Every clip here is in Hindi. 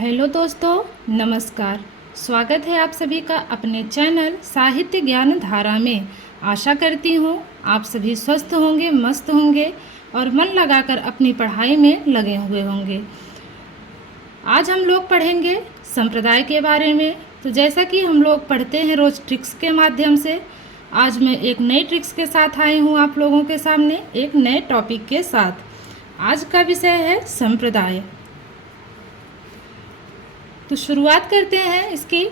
हेलो दोस्तों, नमस्कार। स्वागत है आप सभी का अपने चैनल साहित्य ज्ञान धारा में। आशा करती हूँ आप सभी स्वस्थ होंगे, मस्त होंगे और मन लगाकर अपनी पढ़ाई में लगे हुए होंगे। आज हम लोग पढ़ेंगे संप्रदाय के बारे में। तो जैसा कि हम लोग पढ़ते हैं रोज़ ट्रिक्स के माध्यम से, आज मैं एक नई ट्रिक्स के साथ आई हूँ आप लोगों के सामने, एक नए टॉपिक के साथ। आज का विषय है संप्रदाय। तो शुरुआत करते हैं इसकी।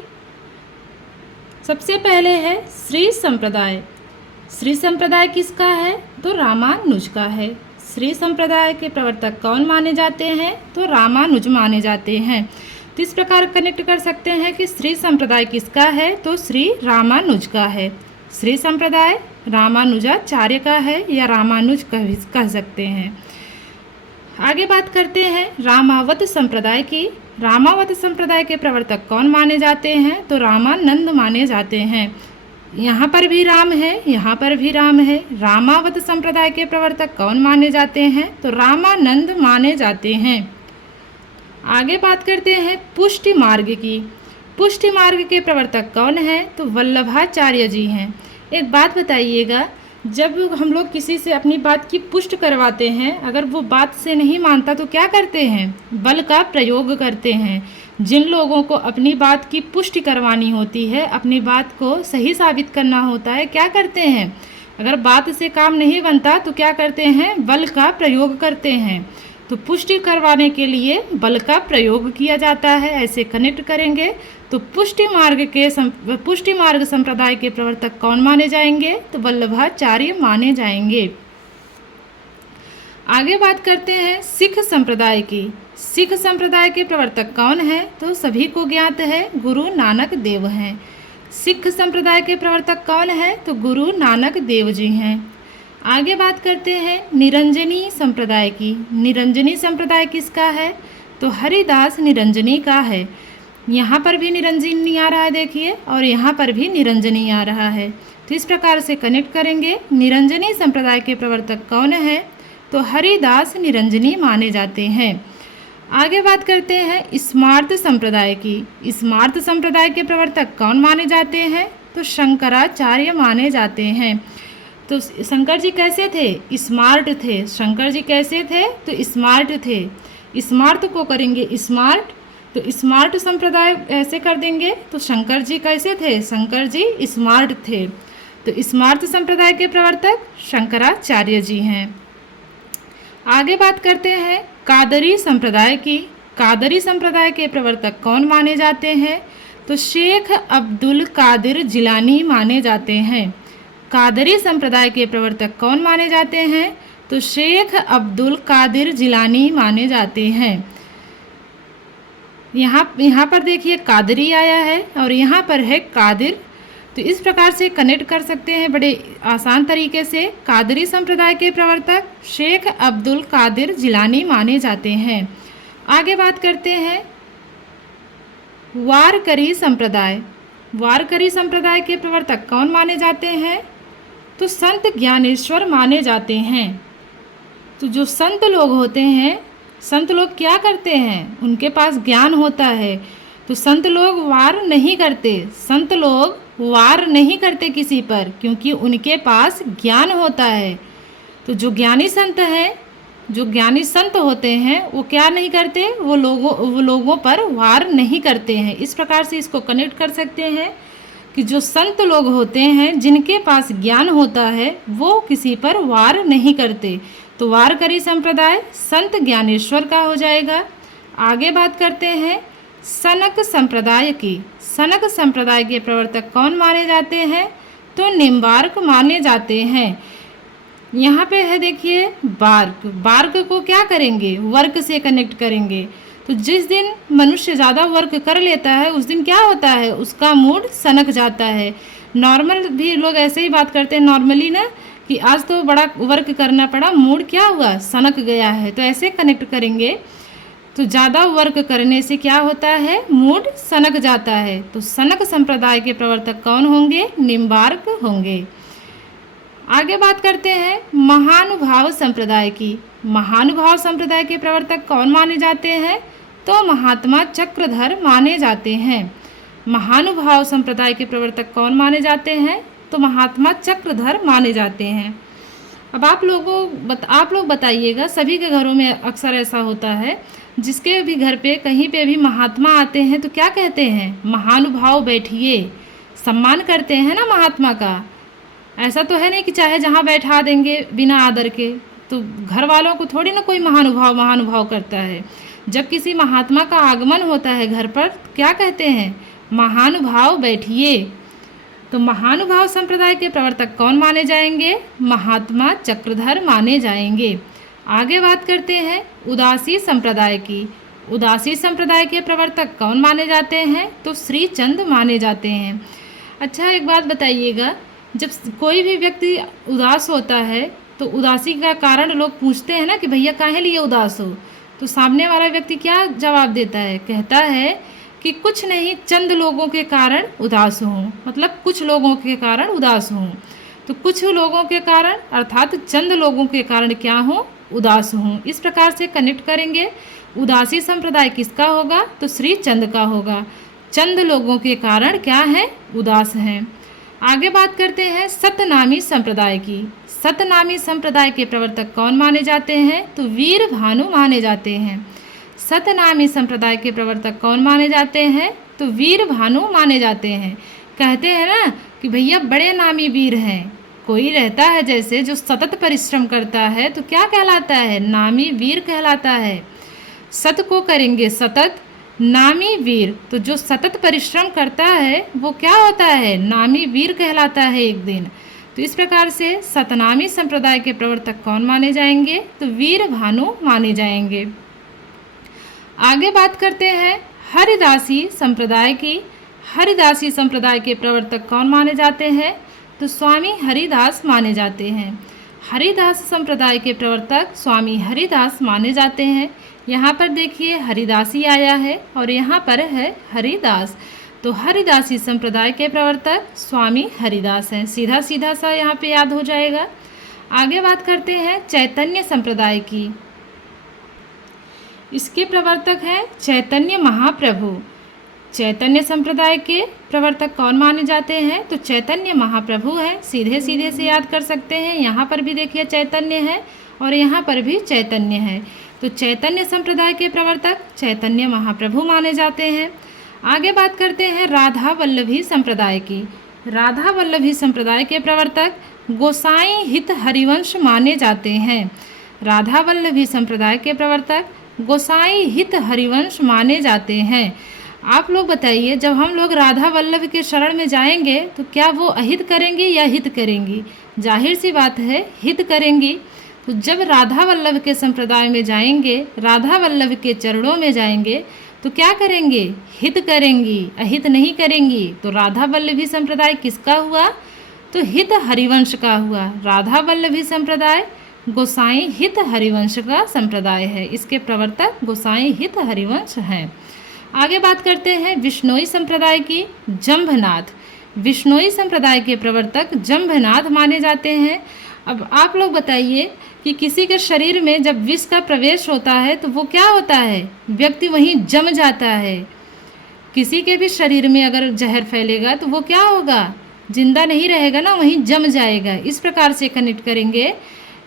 सबसे पहले है श्री संप्रदाय। श्री संप्रदाय किसका है? तो रामानुज का है। श्री संप्रदाय के प्रवर्तक कौन माने जाते हैं? तो रामानुज माने जाते हैं। तो इस प्रकार कनेक्ट कर सकते हैं कि श्री संप्रदाय किसका है? तो श्री रामानुज का है। श्री संप्रदाय रामानुजाचार्य का है या रामानुज कह सकते हैं। आगे बात करते हैं रामावत संप्रदाय की। रामावत संप्रदाय के प्रवर्तक कौन माने जाते हैं? तो रामानंद माने जाते हैं। यहाँ पर भी राम है, यहाँ पर भी राम है। रामावत संप्रदाय के प्रवर्तक कौन माने जाते हैं? तो रामानंद माने जाते हैं। आगे बात करते हैं पुष्टि मार्ग की। पुष्टि मार्ग के प्रवर्तक कौन है? तो वल्लभाचार्य जी हैं। एक बात बताइएगा, जब हम लोग किसी से अपनी बात की पुष्टि करवाते हैं, अगर वो बात से नहीं मानता तो क्या करते हैं? बल का प्रयोग करते हैं। जिन लोगों को अपनी बात की पुष्टि करवानी होती है, अपनी बात को सही साबित करना होता है, क्या करते हैं? अगर बात से काम नहीं बनता तो क्या करते हैं? बल का प्रयोग करते हैं। तो पुष्टि करवाने के लिए बल का प्रयोग किया जाता है। ऐसे कनेक्ट करेंगे तो पुष्टि मार्ग संप्रदाय के प्रवर्तक कौन माने जाएंगे? तो वल्लभाचार्य माने जाएंगे। आगे बात करते हैं सिख संप्रदाय की। सिख संप्रदाय के प्रवर्तक कौन है? तो सभी को ज्ञात है, गुरु नानक देव हैं। सिख संप्रदाय के प्रवर्तक कौन है? तो गुरु नानक देव जी हैं। आगे बात करते हैं निरंजनी संप्रदाय की। निरंजनी संप्रदाय किसका है? तो हरिदास निरंजनी का है। यहाँ पर भी निरंजनी आ रहा है देखिए, और यहाँ पर भी निरंजनी आ रहा है। तो इस प्रकार से कनेक्ट करेंगे। निरंजनी संप्रदाय के प्रवर्तक कौन है? तो हरिदास निरंजनी माने जाते हैं। आगे बात करते हैं स्मार्त संप्रदाय की। स्मार्त संप्रदाय के प्रवर्तक कौन माने जाते हैं? तो शंकराचार्य माने जाते हैं। तो शंकर जी कैसे थे? स्मार्ट थे। शंकर जी कैसे थे? तो स्मार्ट थे। स्मार्ट को करेंगे स्मार्ट, तो स्मार्ट संप्रदाय ऐसे कर देंगे। तो शंकर जी कैसे थे? शंकर जी स्मार्ट थे। तो स्मार्ट संप्रदाय के प्रवर्तक शंकराचार्य जी हैं। आगे बात करते हैं कादरी संप्रदाय की। कादरी संप्रदाय के प्रवर्तक कौन माने जाते हैं? तो शेख अब्दुल कादिर जिलानी माने जाते हैं। कादरी संप्रदाय के प्रवर्तक कौन माने जाते हैं? तो शेख अब्दुल कादिर जिलानी माने जाते हैं। यहाँ पर देखिए कादरी आया है और यहाँ पर है कादिर। तो इस प्रकार से कनेक्ट कर सकते हैं बड़े आसान तरीके से। कादरी संप्रदाय के प्रवर्तक शेख अब्दुल कादिर जिलानी माने जाते हैं। आगे बात करते हैं वारकरी संप्रदाय। वारकरी संप्रदाय के प्रवर्तक कौन माने जाते हैं? तो संत ज्ञानेश्वर माने जाते हैं। तो जो संत लोग होते हैं, संत लोग क्या करते हैं? उनके पास ज्ञान होता है। तो संत लोग वार नहीं करते। संत लोग वार नहीं करते किसी पर, क्योंकि उनके पास ज्ञान होता है। तो जो ज्ञानी संत हैं, जो ज्ञानी संत होते हैं, वो क्या नहीं करते? वो लोगों पर वार नहीं करते हैं। इस प्रकार से इसको कनेक्ट कर सकते हैं कि जो संत लोग होते हैं, जिनके पास ज्ञान होता है, वो किसी पर वार नहीं करते। तो वारकरी संप्रदाय संत ज्ञानेश्वर का हो जाएगा। आगे बात करते हैं सनक संप्रदाय की। सनक संप्रदाय के प्रवर्तक कौन माने जाते हैं? तो निम्बार्क माने जाते हैं। यहाँ पे है देखिए बार्क। बार्क को क्या करेंगे? वर्क से कनेक्ट करेंगे। तो जिस दिन मनुष्य ज़्यादा वर्क कर लेता है, उस दिन क्या होता है? उसका मूड सनक जाता है। नॉर्मल भी लोग ऐसे ही बात करते हैं नॉर्मली ना, कि आज तो बड़ा वर्क करना पड़ा, मूड क्या हुआ? सनक गया है। तो ऐसे कनेक्ट करेंगे। तो ज़्यादा वर्क करने से क्या होता है? मूड सनक जाता है। तो सनक संप्रदाय के प्रवर्तक कौन होंगे? निम्बार्क होंगे। आगे बात करते हैं महानुभाव संप्रदाय की। महानुभाव संप्रदाय के प्रवर्तक कौन माने जाते हैं? तो महात्मा चक्रधर माने जाते हैं। महानुभाव संप्रदाय के प्रवर्तक कौन माने जाते हैं? तो महात्मा चक्रधर माने जाते हैं। अब आप लोग बताइएगा, सभी के घरों में अक्सर ऐसा होता है, जिसके भी घर पे कहीं पे भी महात्मा आते हैं तो क्या कहते हैं? महानुभाव बैठिए, सम्मान करते हैं ना महात्मा का। ऐसा तो है नहीं कि चाहे जहाँ बैठा देंगे बिना आदर के, तो घर वालों को थोड़ी ना कोई महानुभाव करता है। जब किसी महात्मा का आगमन होता है घर पर, क्या कहते हैं? महानुभाव बैठिए। तो महानुभाव संप्रदाय के प्रवर्तक कौन माने जाएंगे? महात्मा चक्रधर माने जाएंगे। आगे बात करते हैं उदासी संप्रदाय की। उदासी संप्रदाय के प्रवर्तक कौन माने जाते हैं? तो श्री चंद माने जाते हैं। अच्छा, एक बात बताइएगा, जब कोई भी व्यक्ति उदास होता है तो उदासी का कारण लोग पूछते हैं ना कि भैया काहे लिए उदास हो, तो सामने वाला व्यक्ति क्या जवाब देता है? कहता है कि कुछ नहीं, चंद लोगों के कारण उदास हूँ। मतलब कुछ लोगों के कारण उदास हूँ। तो कुछ लोगों के कारण अर्थात चंद लोगों के कारण क्या हूँ? उदास हूँ। इस प्रकार से कनेक्ट करेंगे। उदासी संप्रदाय किसका होगा? तो श्री चंद का होगा। चंद लोगों के कारण क्या है? उदास हैं। आगे बात करते हैं सतनामी संप्रदाय की। सतनामी संप्रदाय के प्रवर्तक कौन माने जाते हैं? तो वीर भानु माने जाते हैं। सतनामी संप्रदाय के प्रवर्तक कौन माने जाते हैं? तो वीर भानु माने जाते हैं। कहते हैं ना कि भैया बड़े नामी वीर हैं। कोई रहता है जैसे जो सतत परिश्रम करता है तो क्या कहलाता है? नामी वीर कहलाता है। सत को करेंगे सतत, नामी वीर। तो जो सतत परिश्रम करता है वो क्या होता है? नामी वीर कहलाता है एक दिन। तो इस प्रकार से सतनामी संप्रदाय के प्रवर्तक कौन माने जाएंगे? तो वीर भानु माने जाएंगे। आगे बात करते हैं हरिदासी संप्रदाय की। हरिदासी संप्रदाय के प्रवर्तक कौन माने जाते हैं? तो स्वामी हरिदास माने जाते हैं। हरिदास संप्रदाय के प्रवर्तक स्वामी हरिदास माने जाते हैं। यहाँ पर देखिए हरिदासी आया है और यहाँ पर है हरिदास। तो हरिदासी संप्रदाय के प्रवर्तक स्वामी हरिदास हैं। सीधा सीधा सा यहाँ पे याद हो जाएगा। आगे बात करते हैं चैतन्य संप्रदाय की। इसके प्रवर्तक हैं चैतन्य महाप्रभु। चैतन्य संप्रदाय के प्रवर्तक कौन माने जाते हैं? तो चैतन्य महाप्रभु हैं। सीधे सीधे से याद कर सकते हैं। यहाँ पर भी देखिए चैतन्य है और यहाँ पर भी चैतन्य है। तो चैतन्य संप्रदाय के प्रवर्तक चैतन्य महाप्रभु माने जाते हैं। आगे बात करते हैं राधा वल्लभी संप्रदाय की। राधा वल्लभी संप्रदाय के प्रवर्तक गोसाई हित हरिवंश माने जाते हैं। राधा वल्लभी संप्रदाय के प्रवर्तक गोसाई हित हरिवंश माने जाते हैं। आप लोग बताइए, जब हम लोग राधा वल्लभ के शरण में जाएंगे तो क्या वो अहित करेंगी या हित करेंगी? जाहिर सी बात है हित करेंगी। तो जब राधा वल्लभ के संप्रदाय में जाएंगे, राधा वल्लभ के चरणों में जाएंगे तो क्या करेंगे? हित करेंगी, अहित नहीं करेंगी। तो राधा वल्लभी संप्रदाय किसका हुआ? तो हित हरिवंश का हुआ। राधा वल्लभी संप्रदाय गोसाई हित हरिवंश का संप्रदाय है। इसके प्रवर्तक गोसाई हित हरिवंश हैं। आगे बात करते हैं विष्णोई संप्रदाय की। जंभनाथ। विष्णोई संप्रदाय के प्रवर्तक जंभनाथ माने जाते हैं। अब आप लोग बताइए कि किसी के शरीर में जब विष का प्रवेश होता है तो वो क्या होता है? व्यक्ति वहीं जम जाता है। किसी के भी शरीर में अगर जहर फैलेगा तो वो क्या होगा? जिंदा नहीं रहेगा ना, वहीं जम जाएगा। इस प्रकार से कनेक्ट करेंगे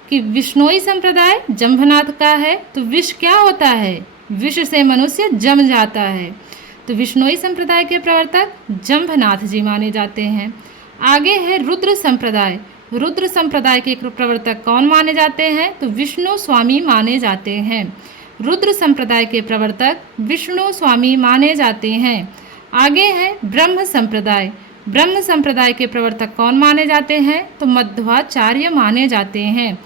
कि विष्णोई संप्रदाय जंभनाथ का है तो विष क्या होता है? विष से मनुष्य जम जाता है। तो विष्णोई संप्रदाय के प्रवर्तक जंभनाथ जी माने जाते हैं। आगे है रुद्र संप्रदाय। रुद्र संप्रदाय के प्रवर्तक कौन माने जाते हैं? तो विष्णु स्वामी माने जाते हैं। रुद्र संप्रदाय के प्रवर्तक विष्णु स्वामी माने जाते हैं। आगे है ब्रह्म संप्रदाय। ब्रह्म संप्रदाय के प्रवर्तक कौन माने जाते हैं? तो मध्वाचार्य माने जाते हैं।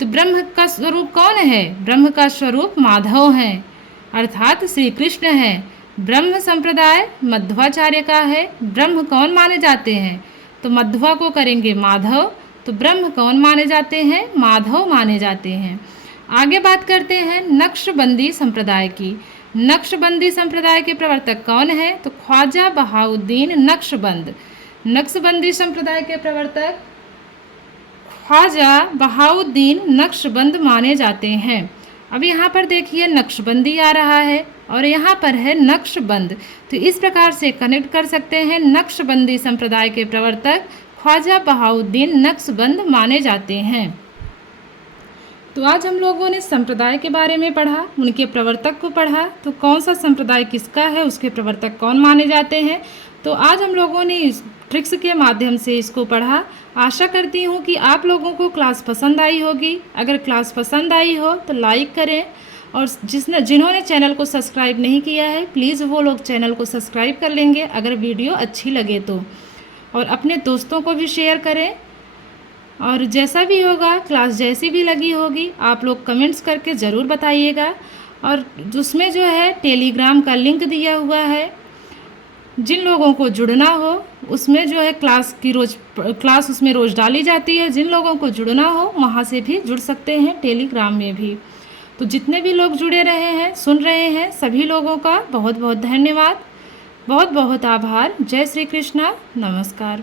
तो ब्रह्म का स्वरूप कौन है? ब्रह्म का स्वरूप माधव है, अर्थात श्री कृष्ण है। ब्रह्म संप्रदाय मध्वाचार्य का है। ब्रह्म कौन माने जाते हैं? तो मध्वा को करेंगे माधव। तो ब्रह्म कौन माने जाते हैं? माधव माने जाते हैं। आगे बात करते हैं नक्शबंदी संप्रदाय की। नक्शबंदी संप्रदाय के प्रवर्तक कौन है? तो ख्वाजा बहाउद्दीन नक्शबंद। नक्शबंदी संप्रदाय के प्रवर्तक ख्वाजा बहाउद्दीन नक्शबंद माने जाते हैं। अब यहाँ पर देखिए नक्शबंदी आ रहा है और यहाँ पर है नक्शबंद। तो इस प्रकार से कनेक्ट कर सकते हैं। नक्शबंदी संप्रदाय के प्रवर्तक ख्वाजा बहाउद्दीन नक्शबंद माने जाते हैं। तो आज हम लोगों ने संप्रदाय के बारे में पढ़ा, उनके प्रवर्तक को पढ़ा। तो कौन सा संप्रदाय किसका है, उसके प्रवर्तक कौन माने जाते हैं। तो आज हम लोगों ने इस ट्रिक्स के माध्यम से इसको पढ़ा। आशा करती हूँ कि आप लोगों को क्लास पसंद आई होगी। अगर क्लास पसंद आई हो तो लाइक करें, और जिन्होंने चैनल को सब्सक्राइब नहीं किया है प्लीज़ वो लोग चैनल को सब्सक्राइब कर लेंगे अगर वीडियो अच्छी लगे तो, और अपने दोस्तों को भी शेयर करें। और जैसा भी होगा, क्लास जैसी भी लगी होगी, आप लोग कमेंट्स करके ज़रूर बताइएगा। और उसमें जो है टेलीग्राम का लिंक दिया हुआ है, जिन लोगों को जुड़ना हो उसमें जो है क्लास उसमें रोज़ डाली जाती है। जिन लोगों को जुड़ना हो वहाँ से भी जुड़ सकते हैं, टेलीग्राम में भी। तो जितने भी लोग जुड़े रहे हैं, सुन रहे हैं, सभी लोगों का बहुत बहुत धन्यवाद, बहुत बहुत आभार। जय श्री कृष्णा, नमस्कार।